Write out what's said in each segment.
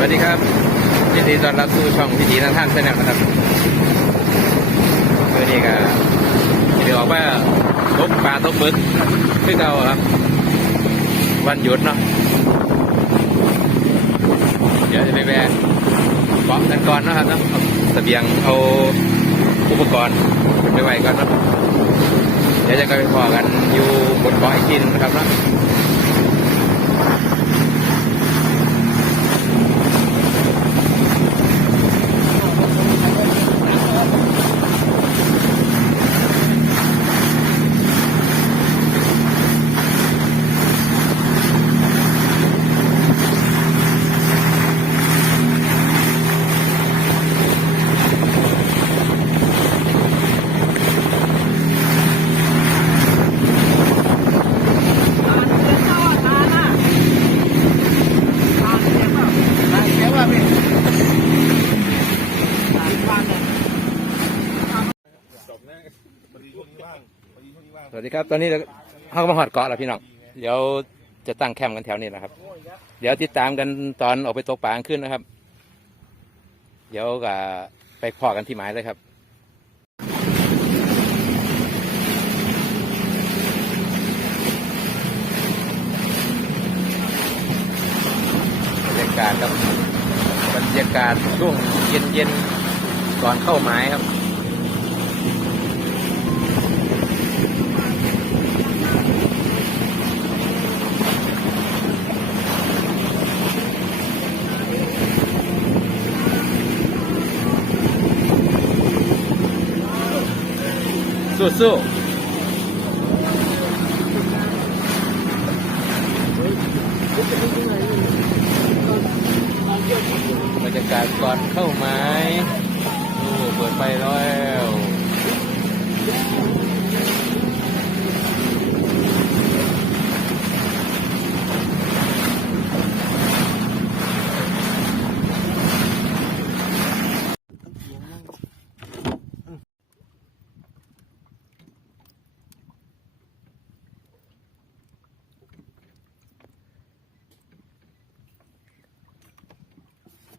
วัสดีครับยินดีต้อนรับสู่ช่องพิธีนันท่านเสนอนะครับวันนี้ก็เดี๋ยวออกว่าตกปลาตกบึกคือเก่าครับ วันหยุดเนาะเดี๋ยวจะไปแวะเกาะกันก่อนนะครับเนาะเสบียงเอาอุปกรณ์ไปไว้ก่อนเนาะเดี๋ยวจะไปพอกันอยู่บนเกาะอีกทีนึงนะครับเนาะ สวัสดีครับ ตอนนี้เราเข้ามาหอดเกาะแล้วพี่น้อง เดี๋ยวจะตั้งแคมป์กันแถวนี้นะครับ เดี๋ยวติดตามกันตอนออกไปตกปลาขึ้นนะครับ เดี๋ยวก็ไปพอกันที่หมายเลยครับบรรยากาศครับบรรยากาศช่วงเย็นเย็นๆก่อนเข้าหมายครับ สู้ๆบรรยากาศก่อนเข้าไม้โอ้เปิดไฟแล้ว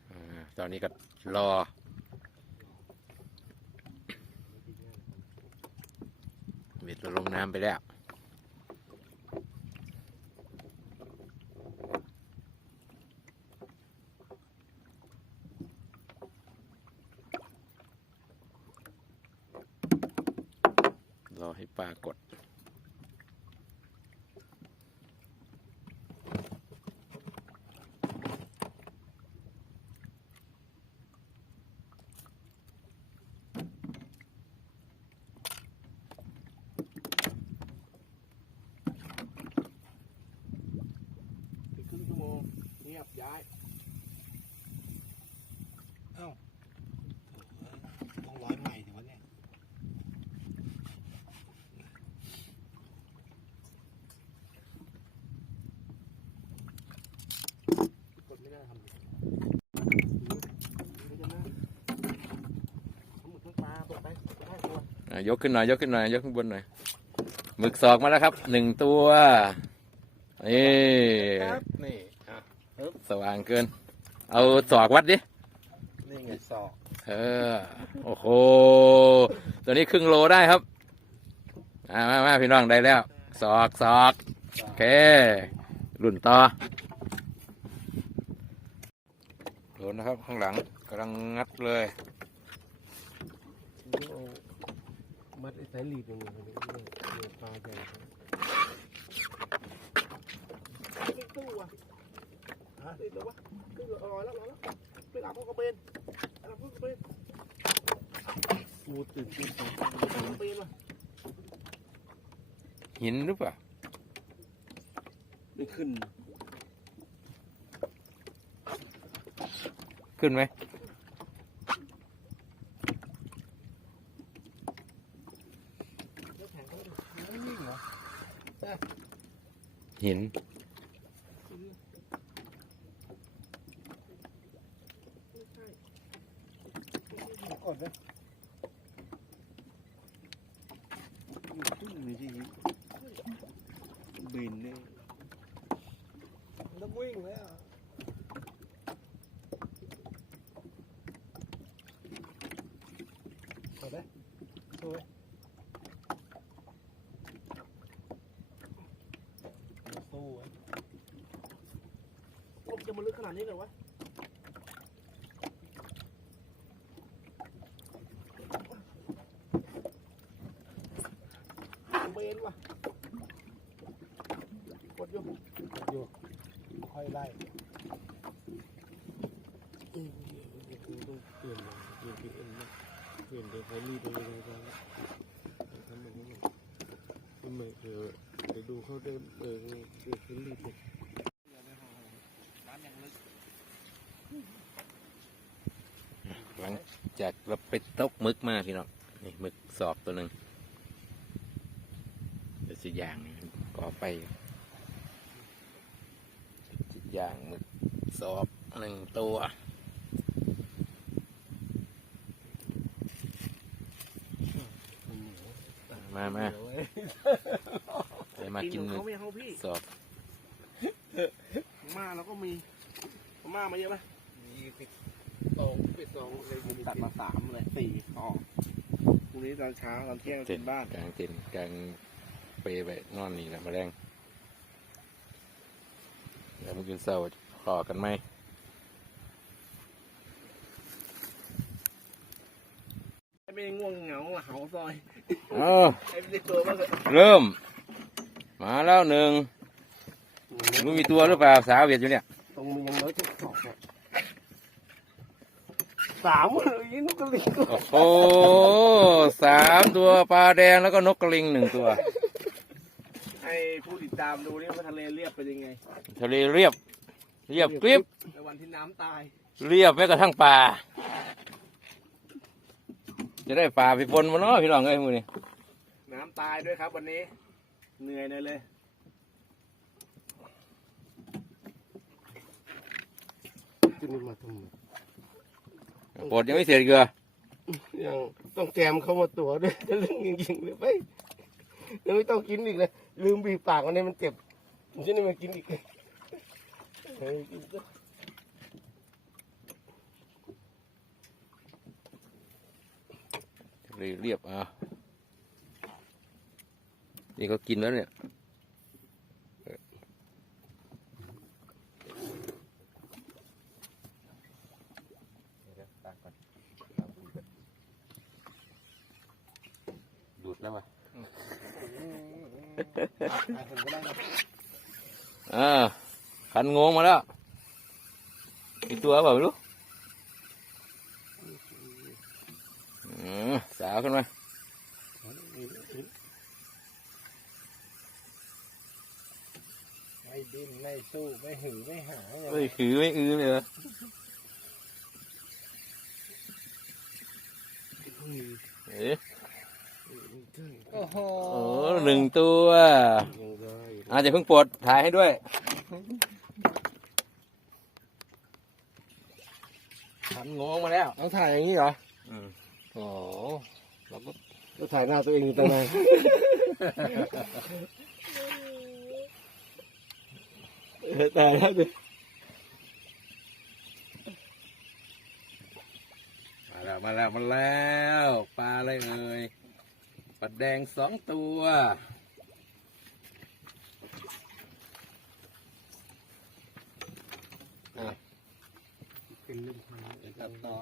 อ่า ตอนนี้ก็รอวิดลงน้ำไปแล้วรอให้ปลากด อีกครึ่งชั่วโมงเงี ย้าย เอ้าต้องร้อยใหม่ถึงวันนี้ยกดไม่ได้ทำยกขึ้นหน่อยยกขึ้นหน่อยยกขึ้นบนหน่อยหมึกสอกมาแล้วครับหนึ่งตัวนี่ครับ สว่างเกิน เอาสอกวัดดิ นี่ไงศอก เออ โอ้โห ตัวนี้ครึ่งโลได้ครับ มามามาพี่น้องได้แล้วสอกสอกโอเค รุ่นต่อโดนนะครับข้างหลังกำลังงัดเลยนี่เอามัดไอ้สายหลีดอย่างเงี้ยเนี่ยเนี่ยปลาใหญ่ ไม่ตู้อะฮะติดแล้ววะขึ้นรอแล้วรอแล้วไปหลับพ่อกระเบนหลับพ่อกระเบนกูตื่นตื่นตื่นกระเบนวะหินหรือเปล่าไม่ขึ้น ขึ้นไหมแล้ กดเลยตุ้มนี่ที่บินเลยน้ำวิ่งเลยอะกดเลยสวยสู้ไว้ผมจะมาลึกขนาดนี้เลยวะ ดอยู่อยู่ค่อยไล่เอ้ยต้องเปลี่ยนเปลี่ยนเปลี่ยนเปลี่ยนเดี๋ยวเขารีบไปเลยนะทำแบบนี้ทำไมเดี๋ยวเดี๋ยวดูเขาเดินเออเดี๋ยวเขารีบไปหลังจากเราไปตกมึกมาพี่น้องนี่มึกสอบตัวหนึ่งเดี๋ยวสิย่างก่อไป สิย่างหมึกสอบหนึ่งตัว มามาเดี๋ยวมากินหมึกเขาไม่เอาพี่สอบมาแล้วก็มีมามาเยอะไหมมีสิบสองสิบสองเลยผมตัดมาสามเลยสี่ต่อพรุ่งนี้ตอนเช้าตอนเที่ยงเต็กินนบ้านกลางเต็นท์กลางเปรย์ไปนอนนี่แหละมาแรงเดี๋ ยวมากินเสาร์ขอกันไหมไอ้ไม่ง่วงเหงาอะเหาซอยเอ้าไอ้ไม่ได้ตัวมากเลยเริ่ม มาแล้วหนึ่งรู้มีตัวหรือเปล่าสาวเวียดอยู่เนี่ยตรงมันยังน้อยทุกสองเนี่ยสามเลยนกกระลิงก็โอ้โหสามตัวปลาแดงแล้วก็นกกระลิงหนึ่งตัว ให้ผู้ติดตามดูนี่ว่าทะเลเรียบเป็นยังไงทะเลเรียบ เรียบกริบในวันที่น้ำตาย เรียบแม้กระทั่งปลาจะได้ปลาไปปนมาเนาะพี่น้องเอ้ยมือนี่น้ำตายด้วยครับ วันนี้ เหนื่อยเลยเลยจะนี่มาทำไมปลดยังไม่เสร็จอีกเหรอยังต้องแจมเข้ามาตัวด้วยจะเรื่องจริงๆเลยไป ยังไม่ต้องกินอีกเลยลืมบีบปากวันนี้มันเจ็บผมจะนี่มากินอีกเฮ้ยกินซะเรียบอะนี่ก็กินแล้วเนี่ยดูดแล้ววะ อ่าขันงงมาแล้วมีตัวเปล่าไม่รู้อืมสาวขึ้นมาไม่ดิ้นไม่สู้ไม่หือไม่หาเฮ้ยคือไม่อื้อเลยเหรอเอ๊ะ โอ้โหโอ้หนึ่งตัวยังได้อาจจะเพิ่งปลดถ่ายให้ด้วยขันงงมาแล้วเอาถ่ายอย่างนี้เหรออืมโอ้เราก็ก็ถ่ายหน้าตัวเองอยู่ตั้งนานเออแต่แล้วดิมาแล้วมาแล้วมาแล้วปลาอะไรเอ่ย ปลาแดงสองตัวเป็นเรื่องทางตัดต่อ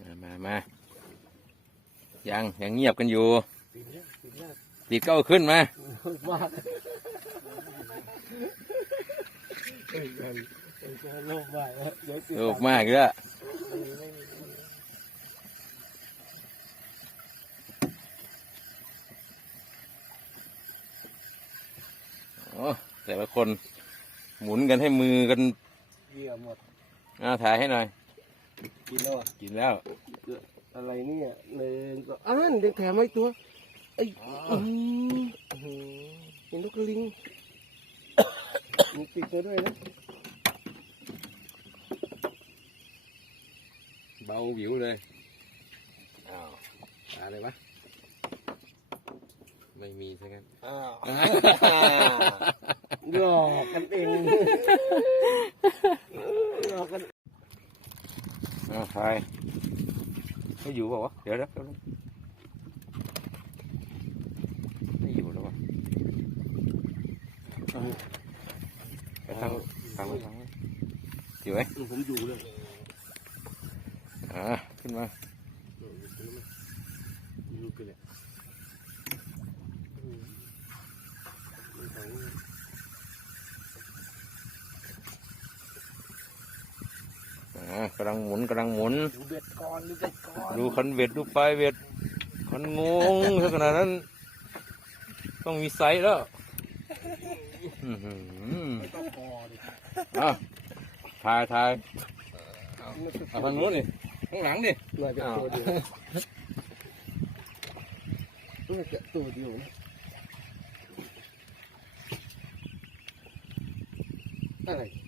มามามายังยังเงียบกันอยู่ปีนี้ปีนี้ติดก็เอาขึ้นมา มากเอ้ยเอ้ยเอ้ยจะโลภมากแล้วเดี๋ยวติดโลกมากเลยอะ ไม่มี โอ้ แต่ละคนหมุนกันให้มือกันเยี่ยหมดอ่าถ่ายให้หน่อย กินแล้วอะกินแล้ว อะไรเนี่ยหนึ่งสองอ่านเด็กแถมไว้ตัวไอ้อืมเห็นลูกกระลิง มีติดมาด้วยนะเบาวิวเลยอ้าวอะไรวะไม่มีใช่ไหมอ้าว หลอกกันเองหลอกกันอ้าวถ่ายไม่อยู่เปล่าวะเดี๋ยวนะแป๊บนึงไม่อยู่แล้ววะไปทางจิ๋วไว้ผมอยู่เลยอ่าขึ้นมาอยู่กันเลย อ่ากำลังหมุนกำลังหมุน ดูเบ็ดก่อนดูเบ็ดก่อนดูคันเบ็ดดูปลายเบ็ดคันงงถ้าขนาดนั้น ต้องมีไซส์แล้วอื้อหือต้องคอดิอะถ่ายถ่ายเอาทางนู้นดิข้างหลังดิน่าจะตัวเดียวน่าจะตัวเดียวนะอะไรไ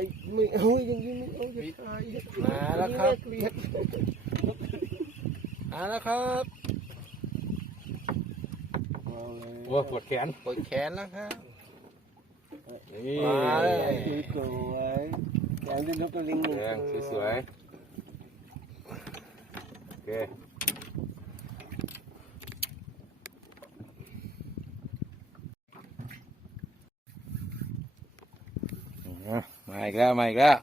อ้ไม่เอาอย่างนี้ไม่เอาอย่าตายอย่าตายมาแล้วครับ เกลียดมาแล้วครับโอ้ปวดแขนปวดแขนแล้วครับนี่มาเลยสวยๆแขนที่นกกระลิงแดงสวยๆโอเคอะ มาอีกแล้วมาอีกแล้ว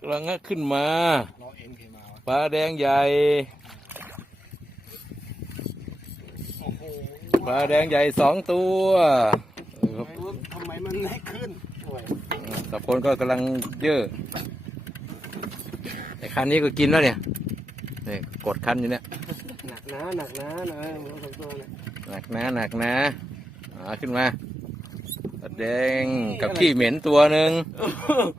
กำลังขึ้นมารอเอ็นเคมาวะปลาแดงใหญ่ โอ้โหปลาแดงใหญ่สองตัวเออทำไมมันไม่ขึ้นโอ้ยสับคนก็กำลังเยอะไอ้คันนี้ก็กินแล้วเนี่ยนี่กดคันอยู่เนี่ย หนักนะหนักนะนะหมูสองตัวเนี่ย หนักนะหนักนะ อ่าขึ้นมาปลาแดงกับขี้เหม็นตัวหนึ่ง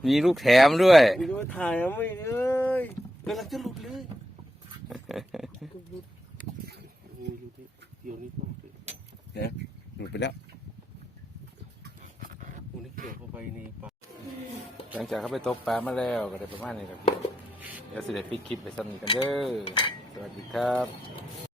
มีลูกแถมด้วยมีตัวถ่ายเอาไม่เลยกำลังจะหลุดเลยหลุดนี่หลุดดิเดี๋ยวนี้ต้องเกิดหลุดไปแล้วโอ้นี่เกี่ยวเข้าไปในปากหลังจากเขาไปตกปลามาแล้วก็ได้ประมาณนี้ครับพี่เดี๋ยวสิเด็ดปิดคลิปไปซ้ำนี้กันเด้อสวัสดีครับ